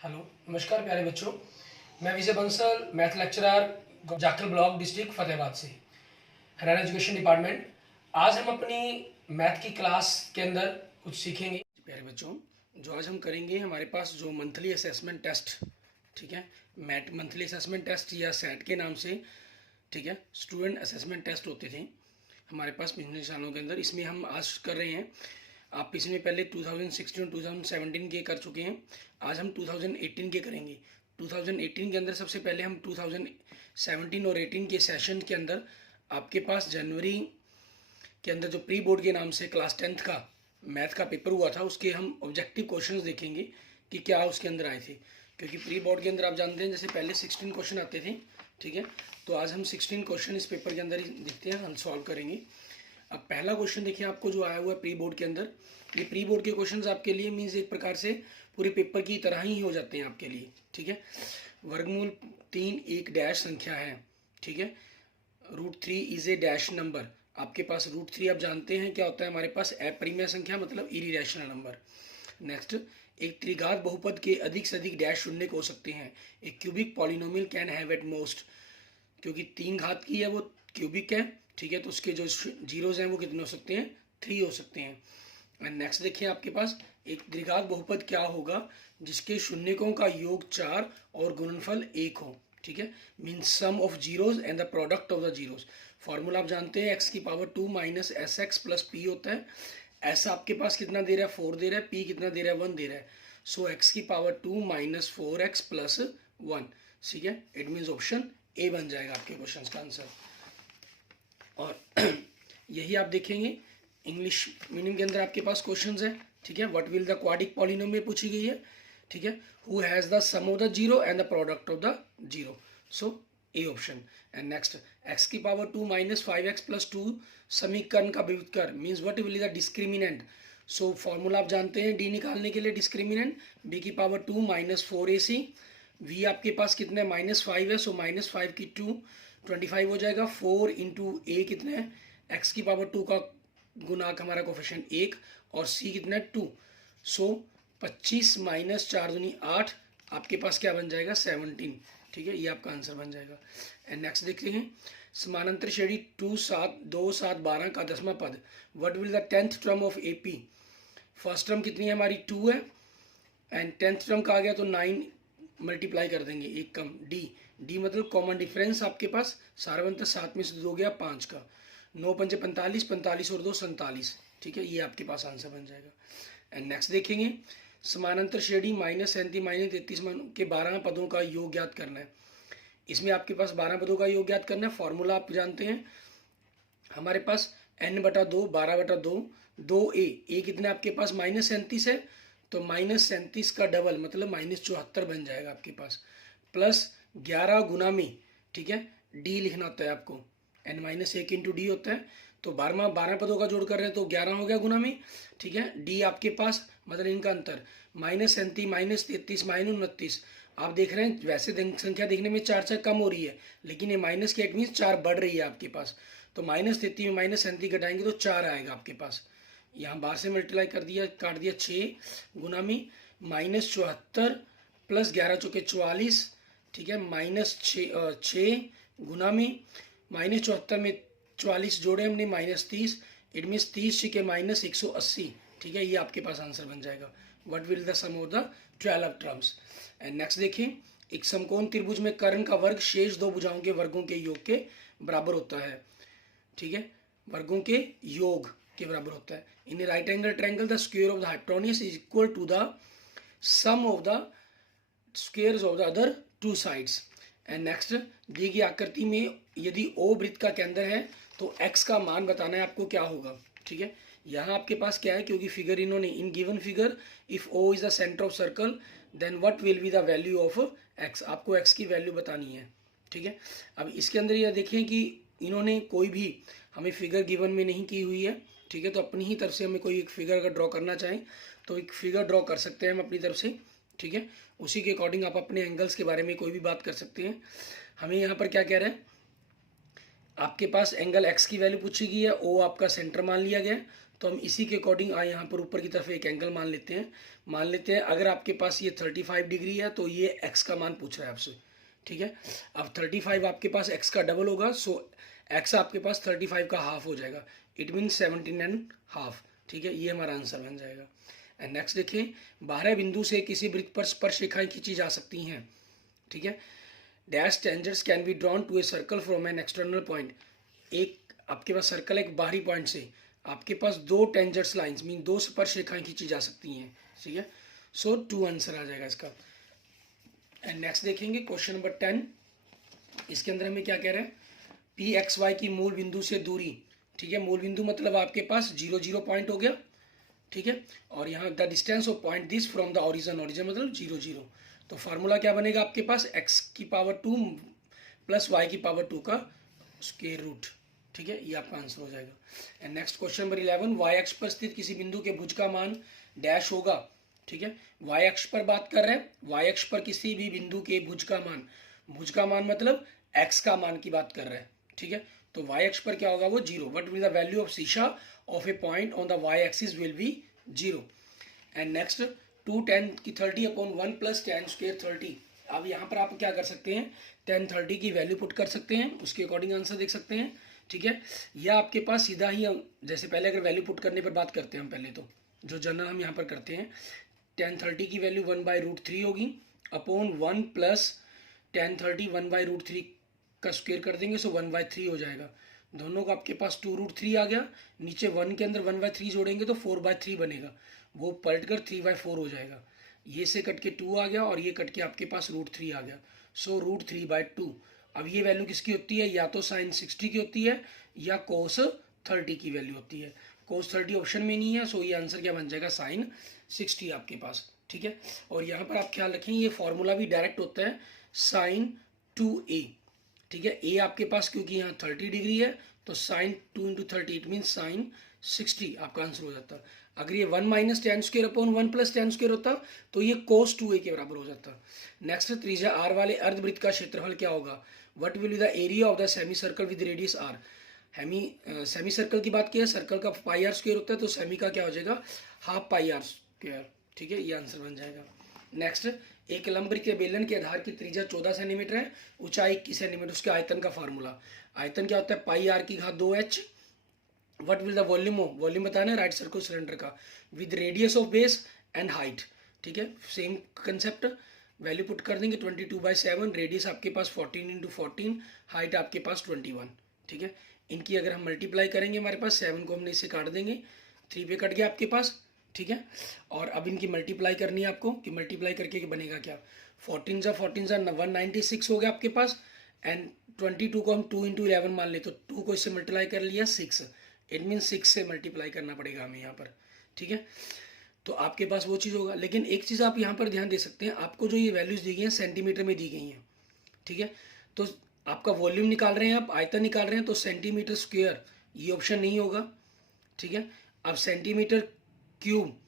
Hello, नमस्कार प्यारे बच्चों। मैं Vijay Bansal, math lecturer, Jakhal block, district Fatehabad से, हरियाणा एजुकेशन डिपार्टमेंट। आज हम अपनी मैथ की क्लास के अंदर कुछ सीखेंगे। प्यारे बच्चों, जो आज हम करेंगे, हमारे पास जो मंथली असेसमेंट टेस्ट, ठीक है, मैथ मंथली असेसमेंट टेस्ट या सेट के नाम से, ठीक है, स्टूडेंट असेसमेंट टेस्ट होते थे हमारे पास पिछले सालों के अंदर। इसमें हम आज कर रहे हैं, आप इसमें पहले 2016 2017 के कर चुके हैं, आज हम 2018 के करेंगे। 2018 के अंदर सबसे पहले हम 2017 और 18 के सेशन के अंदर आपके पास जनवरी के अंदर जो प्री बोर्ड के नाम से क्लास 10th का मैथ का पेपर हुआ था, उसके हम ऑब्जेक्टिव क्वेश्चंस देखेंगे कि क्या उसके अंदर आए थे। क्योंकि प्री बोर्ड के अंदर आप जानते हैं जैसे पहले 16 क्वेश्चन आते थे, ठीक है, तो आज हम 16 क्वेश्चन इस पेपर के अंदर ही देखते हैं, हम सॉल्व करेंगे। अब पहला क्वेश्चन देखिए आपको जो आया हुआ है प्री बोर्ड के अंदर, ये प्री बोर्ड के क्वेश्चंस आपके लिए मीन्स एक प्रकार से पूरे पेपर की तरह ही हो जाते हैं आपके लिए, ठीक है। वर्गमूल 3 एक डैश संख्या है, ठीक है। √3 इज ए डैश नंबर। आपके पास √3 आप जानते हैं क्या होता है, हमारे पास अपरिमेय संख्या मतलब इरेशनल नंबर। नेक्स्ट, एक त्रिघात बहुपद के अधिक से अधिक डैश शून्य हो सकते हैं। एक cubic polynomial can have at most, क्योंकि 3 घात की है वो क्यूबिक है, ठीक है, तो उसके जो जीरोज हैं वो कितने हो सकते हैं, 3 हो सकते हैं। एंड नेक्स्ट देखिए आपके पास एक द्विघात बहुपद क्या होगा जिसके शून्यकों का योग 4 और गुणनफल 1 हो, ठीक है, means sum of zeros and the product of the zeros. Formula आप जानते हैं x⁻² minus SX plus P होता है। ऐसा आपके पास कितना दे रहा है, 4 दे रहा है, P कितना दे रहा है, 1 दे रहा है। सो x⁻² माइनस 4x प्लस 1, ठीक है, इट मीन्स ऑप्शन ए बन जाएगा आपके क्वेश्चन का आंसर। और यही आप देखेंगे इंग्लिश मीडियम के अंदर आपके पास क्वेश्चंस है, ठीक है। What will the quadratic polynomial पूछी गई है, ठीक है। Who has the sum of the zero and the product of the zero, so A option. And next, x⁻² minus 5x plus 2 समीकरण का विभक्त कर means what will the discriminant. So formula आप जानते हैं डी निकालने के लिए discriminant b⁻² minus 4ac। v आपके पास कितने -5 है, सो -5 की 2 25 हो जाएगा। 4 इंटू ए कितने हैं, x⁻² का गुणांक हमारा कोफिशिएंट 1 और c कितना है 2, सो 25 माइनस 4 दूनी 8, आपके पास क्या बन जाएगा 17, ठीक है, ये आपका आंसर बन जाएगा। एंड नेक्स्ट देखते हैं, समानांतर श्रेणी 2 7 2 7 12 का 10वां पद, what will the 10th term of AP। First term कितनी है हमारी 2 है, एंड 10th टर्म का आ गया तो 9 मल्टीप्लाई कर देंगे, एक कम डी मतलब कॉमन डिफरेंस आपके पास सारा बनता 7 में से 2 गया 5 का, 9 पंचे 45, 45 और 2 47, ठीक है, ये आपके पास आंसर बन जाएगा। एंड नेक्स्ट देखेंगे, समानांतर श्रेणी -37 -33 के 12 पदों का योग ज्ञात करना है। इसमें आपके पास 12 पदों का योग ज्ञात करना है। फॉर्मूला आप जानते हैं हमारे पास n/2 12/2 2a कितना आपके पास -37 है, तो -37 का डबल मतलब -74 बन जाएगा आपके पास, प्लस 11 गुना में, ठीक है, डी लिखना होता है आपको, n-1 इंटू डी होता है, तो 12 पदों का जोड़ कर रहे हैं तो 11 हो गया गुना में, ठीक है। डी आपके पास मतलब इनका अंतर -37 -33 -29। आप देख रहे हैं वैसे संख्या देखने में 4 कम हो रही है, लेकिन ये माइनस की एट मीन्स 4 बढ़ रही है आपके पास, तो -33 में -37 घटाएंगे तो 4 आएगा आपके पास। यहाँ बाहर से मल्टीप्लाई कर दिया, काट दिया 6 गुना में -74 प्लस 11 चौके 44, ठीक है, -6 गुना में -74 में 44 जोड़े हमने -30, इट मीन्स 30 छिके -180, ठीक है, ये आपके पास आंसर बन जाएगा। What will the sum of the 12 terms. And next देखिए, एक समकोण त्रिभुज में कर्ण का वर्ग शेष दो भुजाओं के वर्गों के योग के बराबर होता है, ठीक है, वर्गों के योग के बराबर होता है। In right angle triangle the square of the hypotenuse is equal to the sum of the squares of the other 2 sides. And next, दी गई आकृति में यदि ओ वृत्त का केंद्र है तो x का मान बताना है आपको क्या होगा, ठीक है। यहाँ आपके पास क्या है, क्योंकि फिगर इन्होंने in given figure if O is the centre of circle then what will be the value of x, आपको x की वैल्यू बतानी है, ठीक है। अब इसके अंदर यह देखें कि इन्होंने कोई भी हमें फिगर गिवन में नहीं की हुई है, ठीक है, तो अपनी ही तरफ से हमें कोई एक फिगर अगर ड्रॉ करना चाहें तो एक फिगर ड्रॉ कर सकते हैं हम अपनी तरफ से, ठीक है। उसी के अकॉर्डिंग आप अपने एंगल्स के बारे में कोई भी बात कर सकते हैं। हमें यहाँ पर क्या कह रहे हैं, आपके पास एंगल x की वैल्यू पूछी गई है, ओ आपका सेंटर मान लिया गया है, तो हम इसी के अकॉर्डिंग यहाँ पर ऊपर की तरफ एक एंगल मान लेते हैं। मान लेते हैं अगर आपके पास ये 35 डिग्री है तो ये एक्स का मान पूछ रहा है आपसे, ठीक है। अब 35 आपके पास एक्स का डबल होगा, सो एक्स आपके पास 35 का हाफ हो जाएगा, इट मीन 17.5, ठीक है। ये हमारा आंसर बन जाएगा। एंड नेक्स्ट देखें, 12 बिंदु से किसी वृत्त पर स्पर्शरेखाएं खींची जा सकती हैं, ठीक है। Dash tangents can be drawn to a circle from an external point. एक आपके पास सर्कल एक बाहरी पॉइंट से आपके पास 2 टेंजेंट्स लाइंस मीन 2 स्पर्शरेखाएं खींची जा सकती हैं, ठीक है। सो 2 आंसर आ जाएगा इसका। एंड नेक्स्ट देखेंगे क्वेश्चन नंबर 10। इसके अंदर हमें क्या कह रहा है, पी एक्स वाई की मूल बिंदु से दूरी, ठीक है। मूल बिंदु मतलब आपके पास 0 0 पॉइंट हो गया, ठीक है। और यहाँ the distance of point this from the origin, origin मतलब 0 0। तो फार्मूला क्या बनेगा आपके पास, x की पावर 2 प्लस y की पावर 2 का स्क्वायर रूट, ठीक है। ये आपका आंसर हो जाएगा। And next question number 11, y अक्ष पर स्थित किसी बिंदु के भुज का मान डैश होगा, ठीक है। y अक्ष पर बात कर रहे हैं, y अक्ष पर किसी भी बिंदु के भुज का मान मतलब x का मान की बात कर रहे हैं, ठीक है। तो y अक्ष पर क्या होगा, वो 0। What will the value of abscissa of a point on the y axis will be 0। And next 2 tan की 30 अपॉन 1 प्लस tan स्क्वायर 30। अब यहाँ पर आप क्या कर सकते हैं, tan 30 की वैल्यू पुट कर सकते हैं, उसके अकॉर्डिंग आंसर देख सकते हैं, ठीक है। या आपके पास सीधा ही जैसे पहले अगर वैल्यू पुट करने पर बात करते हैं हम, पहले तो जो जनरल हम यहाँ पर करते हैं, tan 30 की वैल्यू 1/√3 होगी अपॉन 1 प्लस tan 30 1/√3 का स्क्वायर कर देंगे, सो 1/3 हो जाएगा। दोनों का आपके पास 2√3 आ गया, नीचे 1 के अंदर 1/3 जोड़ेंगे तो 4/3 बनेगा, वो पलट कर 3/4 हो जाएगा। ये से कट के 2 आ गया और ये कट के आपके पास √3 आ गया, सो √3/2। अब ये वैल्यू किसकी होती है, या तो साइन 60 की होती है या कोस 30 की वैल्यू होती है। कोस 30 ऑप्शन में नहीं है, सो ये आंसर क्या बन जाएगा, साइन 60 आपके पास, ठीक है। और यहाँ पर आप ख्याल रखें ये फॉर्मूला भी डायरेक्ट होता है साइन 2a, ठीक है। ए आपके पास क्योंकि यहाँ 30 डिग्री है तो साइन 2 × 30 इट मीन साइन 60 आपका आंसर हो जाता। अगर ये 1 minus tan square upon 1 plus tan square होता तो ये cos 2a के बराबर हो जाता। नेक्स्ट, त्रिज्या r वाले अर्धवृत्त का क्षेत्रफल क्या होगा, what will be the area of the semi circle with radius r। Semi circle की बात की है, सर्कल का पाई आर स्क्वायर होता है, तो सेमी का क्या हो जाएगा, हाफ पाई आर स्क्वायर, ठीक है। ये आंसर बन जाएगा। नेक्स्ट, एक लंब के बेलन के आधार की त्रिज्या 14 सेंटीमीटर है, ऊंचाई 21 सेंटीमीटर, उसके आयतन का फार्मूला। आयतन क्या होता है, पाई आर की घात 2h। What will the volume of, volume बताना है राइट सर्कुलर सिलेंडर का, with radius of base and height, ठीक है। सेम कंसेप्ट, वैल्यू पुट कर देंगे 22/7, रेडियस आपके पास 14 × 14, हाइट आपके पास 21, ठीक है। इनकी अगर हम मल्टीप्लाई करेंगे हमारे पास 7 को हमने इससे काट देंगे, 3 पे कट गया आपके पास, ठीक है। और अब इनकी मल्टीप्लाई करनी है आपको, कि मल्टीप्लाई करके बनेगा क्या, 14 × 14 196 हो गया आपके पास। एंड 22 को हम 2 × 11 मान ले, तो 2 को इससे मल्टीप्लाई कर लिया 6, इट मीन 6 से मल्टीप्लाई करना पड़ेगा हमें यहाँ पर, ठीक है। तो आपके पास वो चीज़ होगा। लेकिन एक चीज़ आप यहाँ पर ध्यान दे सकते हैं, आपको जो ये वैल्यूज़ दी गई हैं सेंटीमीटर में दी गई हैं, ठीक है। तो आपका वॉल्यूम निकाल रहे हैं आप, आयतन निकाल रहे हैं, तो सेंटीमीटर स्क्वायर ये ऑप्शन नहीं होगा, ठीक है। अब सेंटीमीटर क्यूब,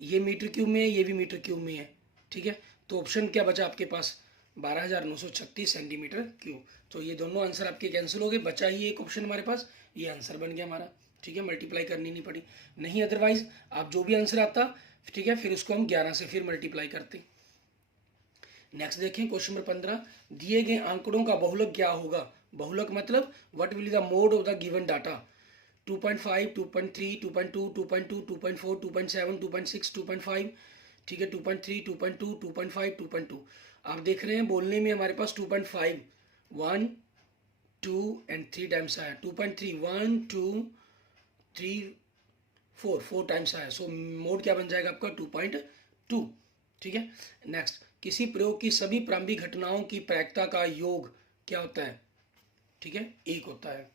ये मीटर क्यूब में है, ये भी मीटर क्यूब में है, ठीक है। तो ऑप्शन क्या बचा आपके पास, 12,936 सेंटीमीटर क्यूब। तो ये दोनों आंसर आपके कैंसिल हो गए, बचा ही एक ऑप्शन हमारे पास, ये आंसर बन गया हमारा, ठीक है। मल्टीप्लाई करनी नहीं पड़ी, नहीं अदरवाइज आप जो भी आंसर आता, ठीक है, फिर उसको हम 11 से फिर मल्टीप्लाई करते। नेक्स्ट देखें क्वेश्चन नंबर 15, दिए गए आंकड़ों का बहुलक क्या होगा। बहुलक मतलब what will be the mode of the given data, 2.5, 2.3, 2.2, 2.2, 2.4, 2.7, 2.6, 2.5, ठीक है, 2.3, 2.2, 2.5, 2.2। आप देख रहे हैं बोलने में हमारे पास 2.5 1 2 एंड 3 टाइम्स आया, 2.3 1 2 3 4 टाइम्स आया, सो मोड क्या बन जाएगा आपका 2.2, ठीक है। नेक्स्ट, किसी प्रयोग की सभी प्रारंभिक घटनाओं की प्रायिकता का योग क्या होता है, ठीक है, 1 होता है।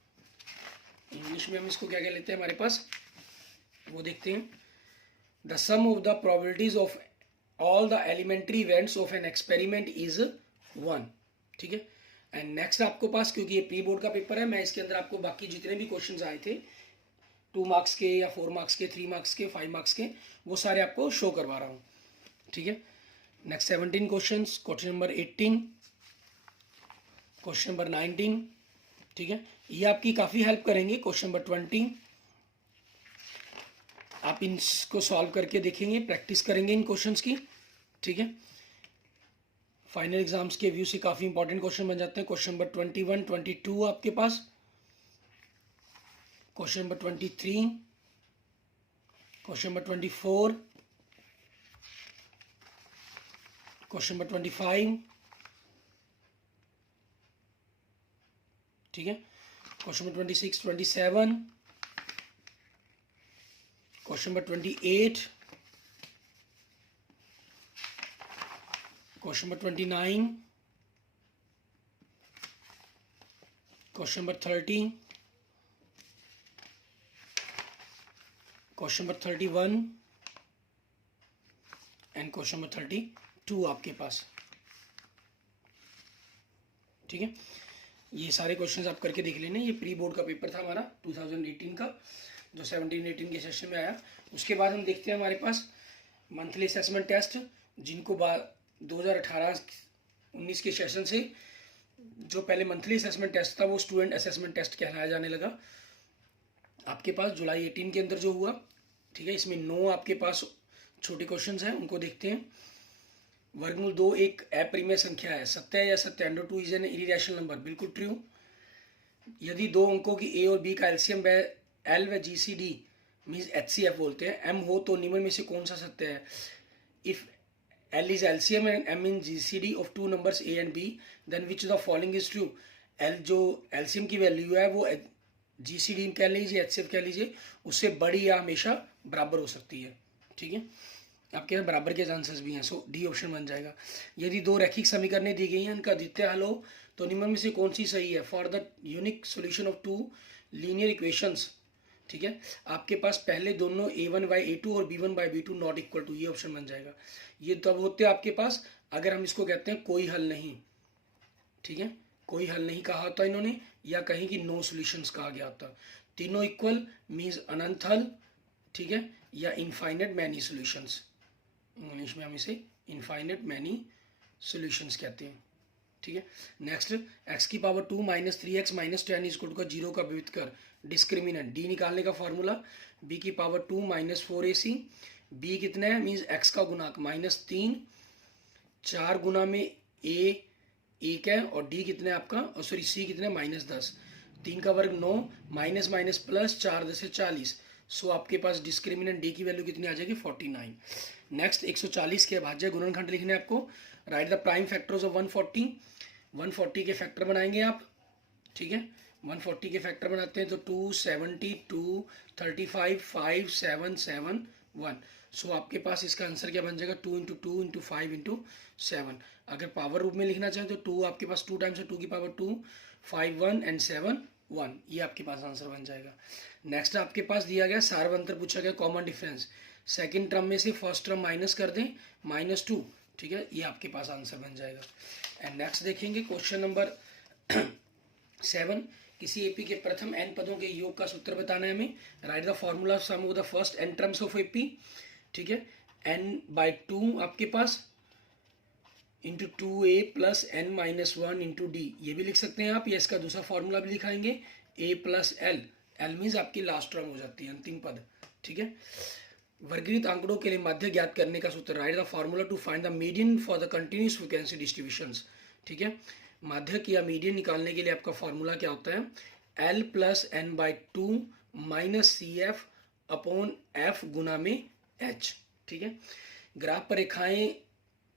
इंग्लिश में हम इसको क्या क्या लेते हैं हमारे पास, वो देखते हैं। The sum of the probabilities of all the elementary events of an experiment is 1, ठीक है। एंड नेक्स्ट आपको पास, क्योंकि ये प्री बोर्ड का पेपर है, मैं इसके अंदर आपको बाकी जितने भी क्वेश्चंस आए थे 2 मार्क्स के या 4 मार्क्स के, 3 मार्क्स के, 5 मार्क्स के, वो सारे आपको शो करवा रहा हूँ, ठीक है। Next 17 question, question number 18, question number 19, ठीक है, ये आपकी काफ़ी हेल्प करेंगे। क्वेश्चन नंबर 20, आप इनको सॉल्व करके देखेंगे, प्रैक्टिस करेंगे इन क्वेश्चंस की, ठीक है। फाइनल एग्जाम्स के व्यू से काफ़ी इंपॉर्टेंट क्वेश्चन बन जाते हैं। क्वेश्चन नंबर 21, 22 आपके पास, question number 23, question number 24, question number 25, ठीक है। Question number 26, 27, question number 28, question number 29, question number 30, question number 31 and question number 32 आपके पास, ठीक है। ये सारे क्वेश्चंस आप करके देख लेना। ये प्री बोर्ड का पेपर था हमारा 2018 का, जो 17-18 के सेशन में आया। उसके बाद हम देखते हैं हमारे पास मंथली असेसमेंट टेस्ट, जिनको 2018-19 के सेशन से जो पहले मंथली असेसमेंट टेस्ट था वो स्टूडेंट असेसमेंट टेस्ट कहलाया जाने लगा। आपके पास जुलाई 18 के अंदर जो हुआ, ठीक है। इसमें 9 आपके पास छोटे क्वेश्चंस हैं, उनको देखते हैं। वर्गमूल 2 एक अप्रिमेय संख्या है, सत्य है या सत्य? √2 इज एन इरेशनल नंबर, बिल्कुल ट्रू। यदि दो अंकों की ए और बी का एलसीएम एल व जीसीडी मीन्स एचसीएफ बोलते हैं एम हो तो निम्न में से कौन सा सत्य है? If L is LCM and M in GCD of two numbers A and B then which the following is true? L जो एलसीएम की वैल्यू है वो जीसीडी कह लीजिए, एचसीएफ कह लीजिए, उससे बड़ी या हमेशा बराबर हो सकती है, ठीक है। आपके यहाँ बराबर के चांसेस भी हैं, सो डी ऑप्शन बन जाएगा। यदि दो रैखिक समीकरणें दी गई हैं, इनका द्वितीय हल हो तो निम्न में से कौन सी सही है? For the unique solution of two linear equations, ठीक है। आपके पास पहले दोनों a1/a2 और b1/b2 नॉट इक्वल टू, ये ऑप्शन बन जाएगा। ये तब होते हैं आपके पास अगर हम इसको कहते हैं कोई हल नहीं, ठीक है। कोई हल नहीं कहा होता इन्होंने, या कहीं कि नो सॉल्यूशंस कहा गया होता। तीनों इक्वल मीन्स अनंत हल, ठीक है, या इनफाइनाइट मैनी सॉल्यूशंस। इंग्लिश में हम इसे इनफाइनाइट मैनी सॉल्यूशंस कहते हैं, ठीक है। नेक्स्ट, x की power 2 - 3x - 10 is equal to 0 का विविध कर डिस्क्रिमिनेंट डी निकालने का फॉर्मूला। b की पावर 2 - 4ac, b कितना है मीन्स x का गुणांक -3, 4 गुना में a 1 है और d कितना है आपका, और सॉरी c कितना है -10, 3 का वर्ग 9, माइनस माइनस प्लस 4 10 40। सो आपके पास डिस्क्रिमिनेंट डी की वैल्यू कितनी आ जाएगी? 49। नेक्स्ट 140 के भाज्य गुणनखंड लिखने आपको। Right the prime factors of 140। 140 के फैक्टर बनाएंगे आप, ठीक है। 140 के फैक्टर बनाते हैं तो 2 70 2 35 5 7 7 1। सो आपके पास इसका आंसर क्या बन जाएगा? 2 × 2 × 5 × 7। अगर पावर रूप में लिखना चाहें तो 2 आपके पास 2 टाइम्स 2 की पावर 2, 5 1 एंड 7 1। ये आपके पास आंसर बन जाएगा। नेक्स्ट आपके पास दिया गया सार्वंतर, पूछा गया कॉमन डिफरेंस। सेकंड टर्म में से फर्स्ट टर्म माइनस कर दें, -2, ठीक है। ये आपके पास आंसर बन जाएगा। एंड नेक्स्ट देखेंगे क्वेश्चन नंबर 7। किसी एपी के प्रथम n पदों के योग का सूत्र बताना है हमें। Write the formula sum of the first n terms of AP, ठीक है। n/2 आपके पास into 2a + n - 1 into d, ये भी लिख सकते हैं आप, या इसका दूसरा फॉर्मूला भी लिखाएंगे a + l। l मीन्स आपकी लास्ट टर्म हो जाती है, अंतिम पद, ठीक है। वर्गीकृत आंकड़ों के लिए माध्य ज्ञात करने का सूत्र। Write the formula to find the median for the continuous frequency distributions, ठीक है। माध्य या मीडियन निकालने के लिए आपका फॉर्मूला क्या होता है? l + n/2 - cf upon f गुना में h, ठीक है। ग्राफ पर रेखाएं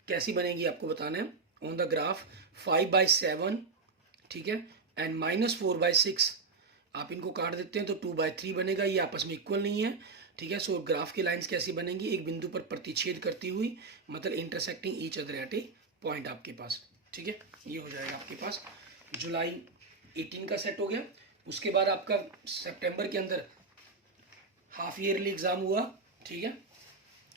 कैसी बनेगी आपको बताना है। ऑन द ग्राफ 5/7, ठीक है, एंड -4/6। आप इनको काट देते हैं तो 2/3 बनेगा। ये आपस में इक्वल नहीं है, ठीक है। सो ग्राफ की लाइंस कैसी बनेंगी? एक बिंदु पर प्रतिच्छेद करती हुई, मतलब intersecting each other at A point आपके पास, ठीक है। ये हो जाएगा आपके पास। जुलाई 18 का सेट हो गया। उसके बाद आपका सितंबर के अंदर हाफ ईयरली एग्जाम हुआ, ठीक है।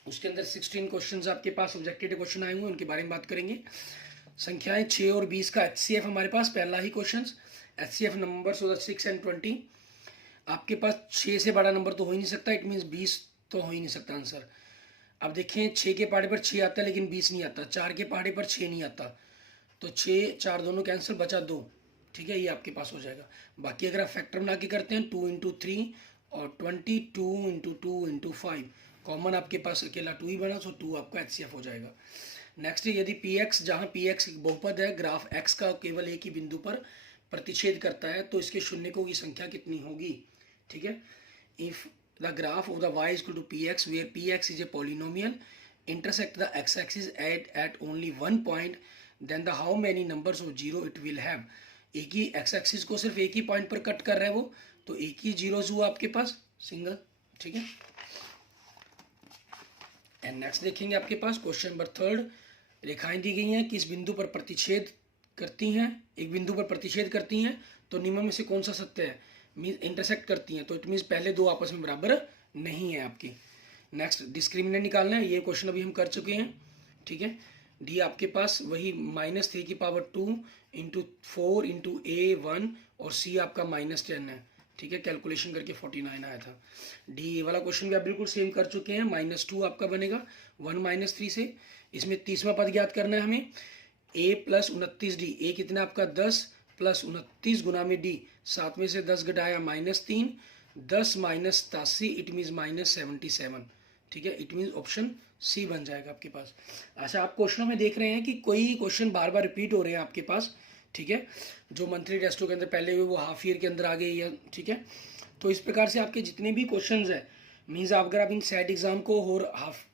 उसके अंदर 16 क्वेश्चंस आपके पास ऑब्जेक्टिव क्वेश्चन आए हुए, उनके बारे में बात करेंगे। संख्याएं 6 और 20 का एचसीएफ हमारे पास पहला ही क्वेश्चन। HCF numbers of the 6 and 20। आपके पास 6 से बड़ा नंबर तो हो ही नहीं सकता, इट मीन्स 20 तो हो ही नहीं सकता आंसर। अब देखिए 6 के पहाड़े पर 6 आता है लेकिन 20 नहीं आता, 4 के पहाड़े पर 6 नहीं आता, तो 6 4 दोनों कैंसिल, बचा 2, ठीक है। ये आपके पास हो जाएगा। बाकी अगर आप फैक्टर बना के करते हैं 2 × 3 और 22 × 2 × 5 कॉमन आपके पास अकेला 2 ही बना, तो 2 आपका HCF हो जाएगा। नेक्स्ट यदि Px, जहाँ Px बहुपद है, ग्राफ x का केवल एक ही बिंदु पर प्रतिच्छेद करता है, तो इसके शून्यकों की संख्या कितनी होगी। ठीक है, if the graph of the y is equal to Px where Px is a polynomial intersect the x-axis at only one point, then the how many numbers of zero it will have। एक ही x-axis को सिर्फ एक ही point पर cut कर रहा है वो, तो एक ही जीरोज हुआ आपके पास सिंगल। ठीक है, एंड नेक्स्ट देखेंगे आपके पास क्वेश्चन नंबर 3। रेखाएं दी गई हैं, किस बिंदु पर प्रतिच्छेद करती हैं, एक बिंदु पर प्रतिच्छेद करती हैं, तो निम्न में से कौन सा सत्य है। मीन्स इंटरसेक्ट करती हैं, तो इट मीन्स पहले दो आपस में बराबर नहीं है आपकी। नेक्स्ट डिस्क्रिमिनेंट निकालना है, ये क्वेश्चन अभी हम कर चुके हैं। ठीक है, डी आपके पास वही -3⁻2 × 4 × A1 और सी आपका -10 है। ठीक है, कैलकुलेशन करके 49 आया था। डी ये वाला क्वेश्चन भी आप बिल्कुल सेम कर चुके हैं। -2 आपका बनेगा 1 - 3 से। इसमें 30वां पद ज्ञात करना है हमें। a + 29d, a कितना आपका 10 + 29 गुना में d, 7 में से 10 घटाया -3, 10 - 87, इट मीन्स -77। ठीक है, इट मीन्स ऑप्शन सी बन जाएगा आपके पास। अच्छा, आप क्वेश्चनों में देख रहे हैं कि कोई क्वेश्चन बार बार रिपीट हो रहे हैं आपके पास। ठीक है, जो मंथली टेस्टों के अंदर पहले हुए वो हाफ ईयर के अंदर आ गए या। ठीक है, तो इस प्रकार से आपके जितने भी क्वेश्चंस हैं, मीन्स अगर आप इन सेट एग्जाम को और हाफ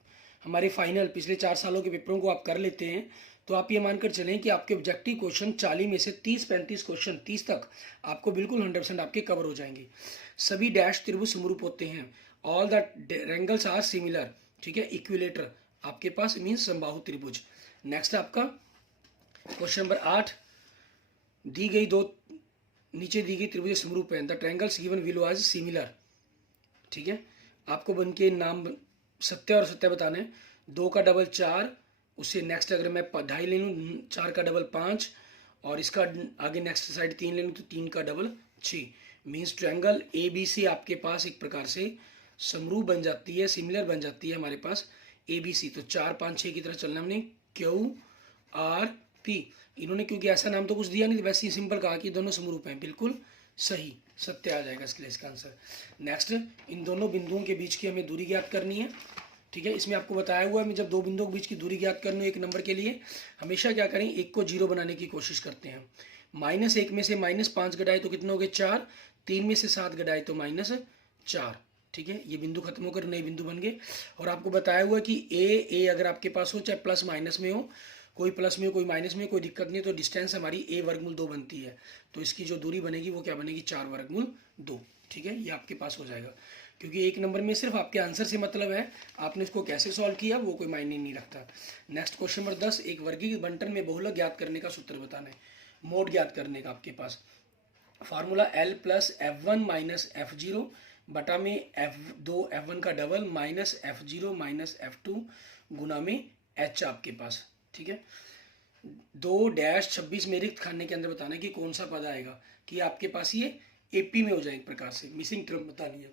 हमारे फाइनल पिछले 4 सालों के पेपरों को आप कर लेते हैं, तो आप ये मानकर चलें कि आपके ऑब्जेक्टिव क्वेश्चन 40 में से 30-35 क्वेश्चन 30 तक आपको बिल्कुल 100% आपके कवर हो जाएंगे। सभी डैश त्रिभुज समरूप होते हैं। All the angles are similar. ठीक है, इक्विलेटर आपके पास मीन्स समबाहु त्रिभुज। नेक्स्ट आपका क्वेश्चन नंबर 8, दी गई दो नीचे दी गई त्रिभुज समरूप है, the triangles given below as similar. ठीक है, आपको बन के नाम सत्य और सत्य बताना है। 2 का डबल 4, उससे नेक्स्ट अगर मैं 2.5 ले लूँ, 4 का डबल 5, और इसका आगे नेक्स्ट साइड 3 ले लूँ तो 3 का डबल 6। मीन्स ट्रायंगल ABC आपके पास एक प्रकार से समरूप बन जाती है, सिमिलर बन जाती है हमारे पास ABC। तो 4 5 6 की तरह चलना हमने, QRP। इन्होंने क्योंकि ऐसा नाम तो कुछ दिया नहीं, वैसे ही सिंपल कहा कि दोनों समरूप हैं, बिल्कुल सही सत्य आ जाएगा इसके लिए इसका आंसर। नेक्स्ट, इन दोनों बिंदुओं के बीच की हमें दूरी ज्ञात करनी है। ठीक है, इसमें आपको बताया हुआ है, जब दो बिंदुओं के बीच की दूरी ज्ञात करनी है एक नंबर के लिए, हमेशा क्या करें, एक को 0 बनाने की कोशिश करते हैं। -1 में से -5 घटाए तो कितने हो गए 4, 3 में से 7 घटाए तो -4। ठीक है, ये बिंदु खत्म होकर नए बिंदु बन गए। और आपको बताया हुआ है कि ए अगर आपके पास हो, चाहे प्लस माइनस में हो, कोई प्लस में हो कोई माइनस में, कोई दिक्कत नहीं है, तो डिस्टेंस हमारी a√2 बनती है। तो इसकी जो दूरी बनेगी वो क्या बनेगी, 4√2। ठीक है, ये आपके पास हो जाएगा, क्योंकि एक नंबर में सिर्फ आपके आंसर से मतलब है, आपने इसको कैसे सॉल्व किया वो कोई मायने नहीं रखता। नेक्स्ट क्वेश्चन नंबर 10, एक वर्गीकृत बंटन में बहुलक ज्ञात करने का सूत्र बताना है, मोड ज्ञात करने का। आपके पास फार्मूला L + F1 - F0 बटा में F2 F1 का डबल -F0 - F2 गुना में H आपके पास। ठीक है, 2-26 में रिक्त खाने के अंदर बताना है कि कौन सा पद आएगा, कि आपके पास ये AP में हो जाए, एक प्रकार से मिसिंग टर्म बतानी है।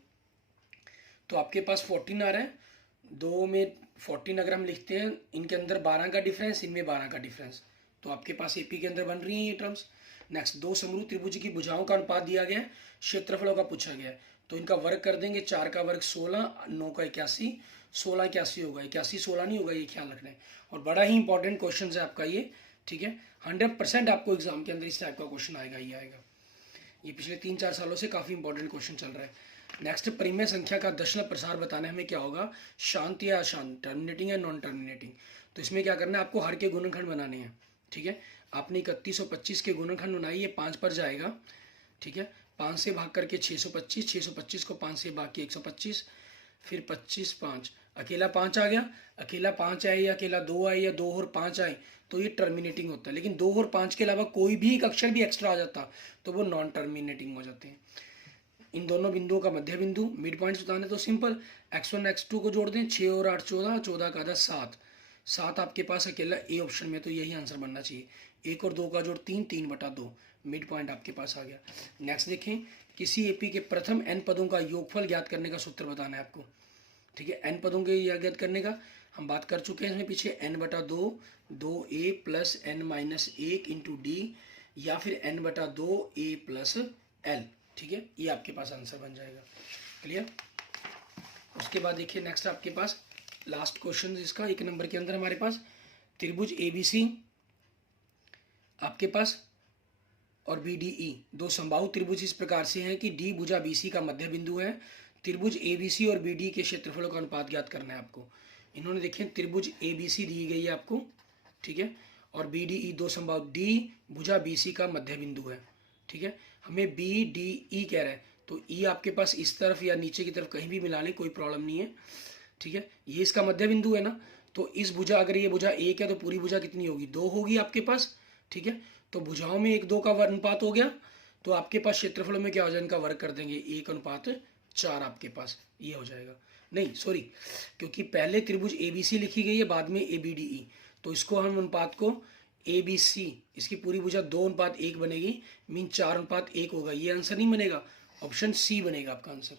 तो आपके पास 14 आ रहा है, 2 में 14 अगर हम लिखते हैं, इनके अंदर 12 का डिफरेंस, इनमें 12 का डिफरेंस, तो आपके पास AP के अंदर बन रही हैं ये टर्म्स। नेक्स्ट, 2 समरूप त्रिभुज की भुजाओं का अनुपात दिया गया है, क्षेत्रफलों का पूछा गया है, तो इनका वर्ग कर देंगे। 4 का वर्ग 16, 9 का 81, 16 81 होगा, 81 16 नहीं होगा, ये ख्याल रखना है। और बड़ा ही इंपॉर्टेंट क्वेश्चन है आपका ये। ठीक है, 100% आपको एग्जाम के अंदर इस टाइप का क्वेश्चन आएगा ही आएगा। ये पिछले 3-4 सालों से काफ़ी इंपॉर्टेंट क्वेश्चन चल रहा है। नेक्स्ट, परिमेय संख्या का दशमलव प्रसार बताना है हमें, क्या होगा, शांत या अशांत, टर्मिनेटिंग या नॉन टर्मिनेटिंग। तो इसमें क्या करना है, आपको हर के गुणनखंड बनाने हैं। ठीक है, आपने 3125 के गुणनखंड बनाई, ये 5 पर जाएगा। ठीक है, 5 से भाग करके 625, 625 को 5 से भाग के 125, फिर 25 5, अकेला 5 आ गया, अकेला 5 आए या अकेला 2 आए या 2 और 5 आए तो ये टर्मिनेटिंग होता है। लेकिन 2 और 5 के अलावा कोई भी एक अक्षर भी एक्स्ट्रा आ जाता तो वो नॉन टर्मिनेटिंग हो जाते हैं। इन दोनों बिंदुओं का मध्य बिंदु मिड पॉइंट्स बताने तो सिंपल, x1 x2 को जोड़ दें, 6 और 8 14, 14 का आधा 7, 7 आपके पास अकेला ए ऑप्शन में, तो यही आंसर बनना चाहिए। 1 और 2 का जोड़ 3, 3/2, मिड पॉइंट आपके पास आ गया। नेक्स्ट देखें, किसी AP के प्रथम n पदों का योगफल ज्ञात करने का सूत्र बताना है आपको। ठीक है, n पदों के ज्ञात करने का हम बात कर चुके हैं इसमें पीछे, n/2 2a + n - 1 × d या फिर n/2 a + l। ठीक है, ये आपके पास आंसर बन जाएगा। क्लियर। उसके बाद देखिए नेक्स्ट आपके पास लास्ट क्वेश्चन इसका 1 नंबर के अंदर हमारे पास त्रिभुज ABC आपके पास और BDE दो समबाहु त्रिभुज इस प्रकार से हैं कि D भुजा BC का मध्य बिंदु है। त्रिभुज ABC और BD के क्षेत्रफलों का अनुपात ज्ञात करना है आपको। इन्होंने देखिए त्रिभुज ABC दी गई है आपको, ठीक है, और BDE दो समबाहु D भुजा BC का मध्य बिंदु है, ठीक है। हमें BDE कह रहा है तो E आपके पास इस तरफ या नीचे की तरफ कहीं भी मिला लें, कोई प्रॉब्लम नहीं है, ठीक है। ये इसका मध्य बिंदु है ना, तो इस भुजा, अगर ये भुजा 1 है तो पूरी भुजा कितनी होगी, 2 होगी आपके पास, ठीक है। तो भुजाओं में 1 2 का अनुपात हो गया, तो आपके पास क्षेत्रफलों में क्या हो जाएगा, इनका वर्ग कर देंगे, 1:4 आपके पास ये हो जाएगा। नहीं सॉरी, क्योंकि पहले त्रिभुज ABC लिखी गई है, बाद में ABDE, तो इसको हम अनुपात को ABC, इसकी पूरी भुजा 2:1 बनेगी, मीन 4:1 होगा। ये आंसर नहीं बनेगा, ऑप्शन C बनेगा आपका आंसर,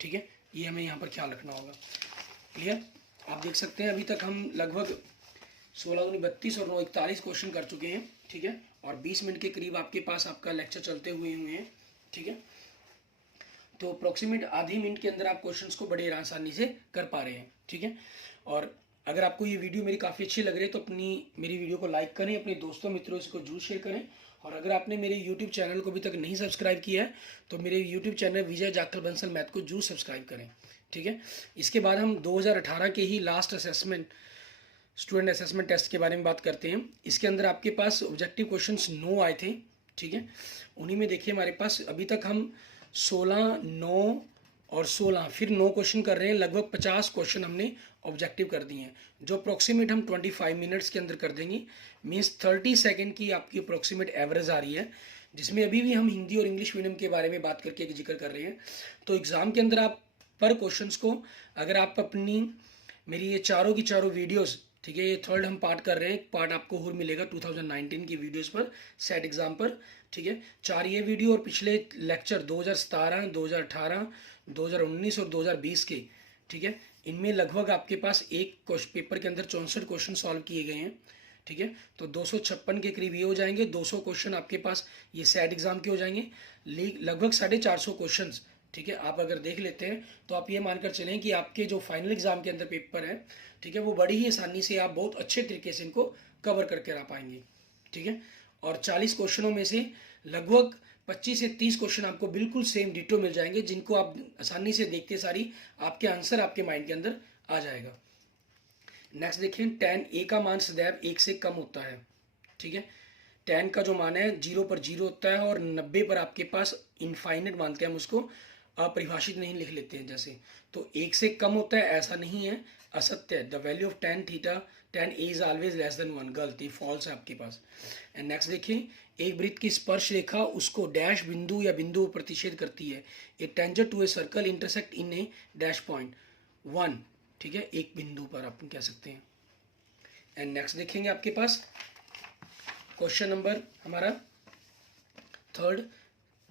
ठीक है। ये हमें यहाँ पर ख्याल रखना होगा। क्लियर। आप देख सकते हैं अभी तक हम लगभग 16 दूनी 32 और 9 41 क्वेश्चन कर चुके हैं, ठीक है, और 20 मिनट के करीब आपके पास आपका लेक्चर चलते हुए हैं, ठीक है। तो अप्रोक्सीमेट आधी मिनट के अंदर आप क्वेश्चंस को बड़े आसानी से कर पा रहे हैं, ठीक है। और अगर आपको ये वीडियो मेरी काफ़ी अच्छी लग रही है तो मेरी वीडियो को लाइक करें, अपने दोस्तों मित्रों से जरूर शेयर करें। और अगर आपने मेरे यूट्यूब चैनल को अभी तक नहीं सब्सक्राइब किया है तो मेरे यूट्यूब चैनल विजय जाखल बंसल मैथ को जरूर सब्सक्राइब करें, ठीक है। इसके बाद हम 2018 के ही लास्ट स्टूडेंट असेसमेंट टेस्ट के बारे में बात करते हैं। इसके अंदर आपके पास ऑब्जेक्टिव क्वेश्चंस 9 आए थे, ठीक है। उन्हीं में देखिए हमारे पास अभी तक हम 16, 9 और 16 फिर 9 क्वेश्चन कर रहे हैं। लगभग 50 क्वेश्चन हमने ऑब्जेक्टिव कर दिए हैं, जो अप्रोक्सीमेट हम 25 मिनट्स के अंदर कर देंगे। मीन्स 30 सेकेंड की आपकी अप्रोक्सीमेट एवरेज आ रही है, जिसमें अभी भी हम हिंदी और इंग्लिश मीडियम के बारे में बात करके जिक्र कर रहे हैं। तो एग्ज़ाम के अंदर आप पर क्वेश्चंस को, अगर आप अपनी मेरी ये चारों की चारों वीडियोस, ठीक है, ये थर्ड हम पार्ट कर रहे हैं, पार्ट आपको और मिलेगा 2019 की वीडियोस पर, सेट एग्जाम पर, ठीक है। 4 ये वीडियो और पिछले लेक्चर 2017, 2018, 2019 और 2020 के, ठीक है, इनमें लगभग आपके पास एक पेपर के अंदर 64 क्वेश्चन सॉल्व किए गए हैं, ठीक है। तो 256 के करीब ये हो जाएंगे। 200 क्वेश्चन आपके पास ये सेट एग्जाम के हो जाएंगे, लगभग 450 क्वेश्चन, ठीक है। आप अगर देख लेते हैं तो आप ये मानकर चलें कि आपके जो फाइनल एग्जाम के अंदर पेपर है, ठीक है, वो बड़ी ही आसानी से आप बहुत अच्छे तरीके से इनको कवर करके आ पाएंगे, ठीक है। और 40 क्वेश्चनों में से लगभग 25 से 30 क्वेश्चन आपको बिल्कुल सेम डिटो मिल जाएंगे, जिनको आप आसानी से देखते सारी आपके आंसर आपके माइंड के अंदर आ जाएगा। नेक्स्ट देखिए, tan A का मान सदैव 1 से कम होता है, ठीक है। tan का जो मान है 0 पर 0 होता है और 90 पर आपके पास इनफाइनेट मानते हैं हम उसको, अपरिभाषित नहीं लिख लेते हैं जैसे। तो 1 से कम होता है ऐसा नहीं है, असत्य है। The value of tan A is always less than 1, गलती, फॉल्स है आपके पास। एंड नेक्स्ट देखिए, एक वृत्त की स्पर्श रेखा उसको डैश बिंदु या बिंदु प्रतिच्छेद करती है। A tangent to a circle intersect in a dash point 1, ठीक है, एक बिंदु पर आप कह सकते हैं। एंड नेक्स्ट देखेंगे आपके पास क्वेश्चन नंबर हमारा थर्ड,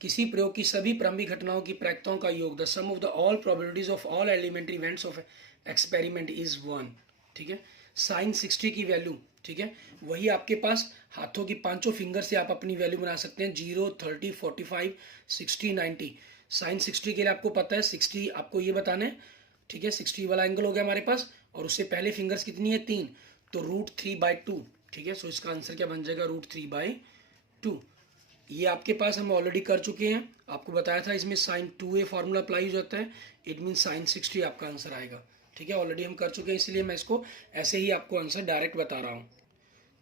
किसी प्रयोग की सभी प्रारंभिक घटनाओं की प्रायिकताओं का योग, the sum of the all probabilities of all elementary events of experiment is 1, ठीक है। साइन 60 की वैल्यू, ठीक है, वही आपके पास हाथों की पांचों फिंगर से आप अपनी वैल्यू बना सकते हैं, 0, 30, 45, 60, 90। साइन 60 के लिए आपको पता है 60 आपको ये बताना है, ठीक है, 60 वाला एंगल हो गया हमारे पास, और उससे पहले फिंगर्स कितनी है, 3, तो √3/2, ठीक है। सो इसका आंसर क्या बन जाएगा, √3/2। ये आपके पास हम ऑलरेडी कर चुके हैं, आपको बताया था इसमें sin 2a फार्मूला अप्लाई हो जाता है, इट मीन sin 60 आपका आंसर आएगा, ठीक है। ऑलरेडी हम कर चुके हैं, इसलिए मैं इसको ऐसे ही आपको आंसर डायरेक्ट बता रहा हूँ।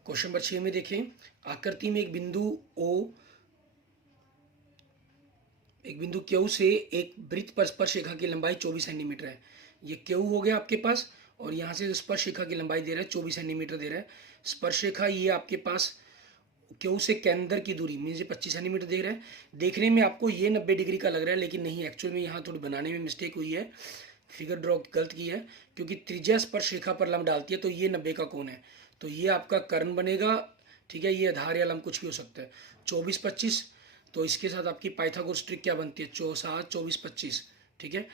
क्वेश्चन नंबर 6 में देखें, आकृति में एक बिंदु Q से एक वृत्त पर स्पर्श रेखा की लंबाई 24 सेंटीमीटर है। ये Q हो गया आपके पास, और यहाँ से स्पर्श रेखा की लंबाई दे रहा है 24 सेंटीमीटर दे रहा है। स्पर्श रेखा ये आपके पास Q से केंद्र की दूरी मीन 25 सेंटीमीटर दे रहा है। देखने में आपको ये 90 डिग्री का लग रहा है, लेकिन नहीं, एक्चुअल में यहाँ थोड़ी बनाने में मिस्टेक हुई है, फिगर ड्रॉ गलत की है, क्योंकि त्रिज्या स्पर्श रेखा पर लंब डालती है, तो ये 90 का कोण है, तो ये आपका कर्ण बनेगा, ठीक है। ये आधार या लंब कुछ भी हो सकता है। 24, 25, तो इसके साथ आपकी पाइथागोरस ट्रिक क्या बनती है, 7, 24, 25, ठीक है।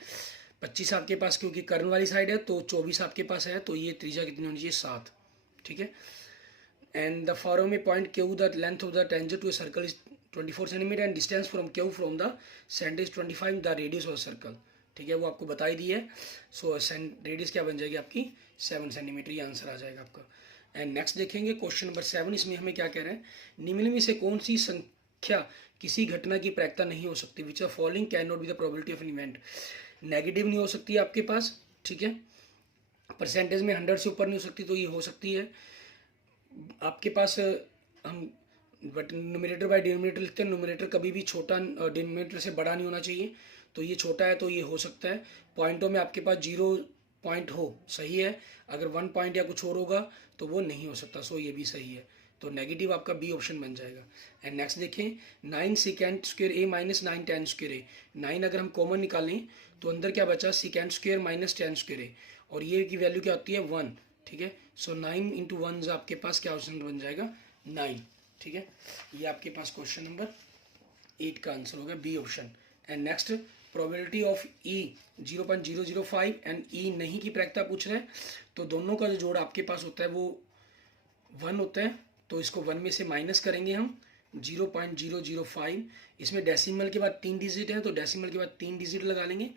25 आपके पास क्योंकि कर्ण वाली साइड है, तो 24 आपके पास है, तो ये त्रिज्या कितनी होनी चाहिए, 7, ठीक है। And the forum a point Q, the length of the tangent to a circle is 24 centimeter and distance from Q from the center is 25, the radius of the circle, ठीक है, वो आपको बता ही दी है। सो रेडियस क्या बन जाएगी आपकी 7 सेंटीमीटर, ये आंसर आ जाएगा आपका। एंड नेक्स्ट देखेंगे क्वेश्चन नंबर 7। इसमें हमें क्या कह रहे हैं, निम्न में से कौन सी संख्या किसी घटना की प्रायिकता नहीं हो सकती, which are following can not be the probability of an event. Negative नहीं हो सकती है आपके पास, ठीक है, परसेंटेज में 100 से ऊपर नहीं हो सकती, तो ये हो सकती है आपके पास। हम बट नोमिनेटर बाय डिनोमिनेटर लिखते हैं, नोमिनेटर कभी भी छोटा डिनोमिनेटर से बड़ा नहीं होना चाहिए, तो ये छोटा है तो ये हो सकता है। पॉइंटों में आपके पास 0 पॉइंट हो, सही है। अगर 1 पॉइंट या कुछ और होगा तो वो नहीं हो सकता, सो ये भी सही है। तो नेगेटिव आपका बी ऑप्शन बन जाएगा। एंड नेक्स्ट देखें, 9 second square A minus 9 tan square A. 9 अगर हम कॉमन निकालें तो अंदर क्या बचा, second square minus tan square A, और ये की वैल्यू क्या होती है 1, ठीक है। सो 9 इंटू 1 आपके पास क्या ऑप्शन बन जाएगा 9, ठीक है। ये आपके पास क्वेश्चन नंबर 8 का आंसर होगा B option. And next, probability of E 0.005 and E नहीं की प्रायिकता पूछ रहे हैं, तो दोनों का जो जोड़ आपके पास होता है वो 1 होता है, तो इसको 1 में से माइनस करेंगे हम 0.005। इसमें डेसिमल के बाद 3 डिजिट हैं, तो डेसिमल के बाद 3 डिजिट लगा लेंगे,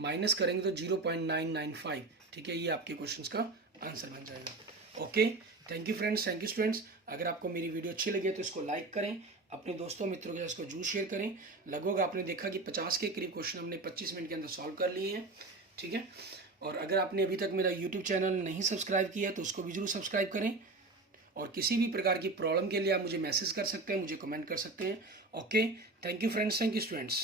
माइनस करेंगे तो 0.995, ठीक है। ये आपके क्वेश्चन का आंसर बन जाएगा। Okay, thank you friends, thank you students. अगर आपको मेरी वीडियो अच्छी लगी तो इसको लाइक करें, अपने दोस्तों मित्रों के साथ इसको जरूर शेयर करें। लगभग आपने देखा कि 50 के करीब क्वेश्चन हमने 25 मिनट के अंदर सॉल्व कर लिए हैं, ठीक है। और अगर आपने अभी तक मेरा यूट्यूब चैनल नहीं सब्सक्राइब किया है तो उसको भी जरूर सब्सक्राइब करें। और किसी भी प्रकार की प्रॉब्लम के लिए आप मुझे मैसेज कर सकते हैं, मुझे कमेंट कर सकते हैं। Okay, thank you friends, thank you students.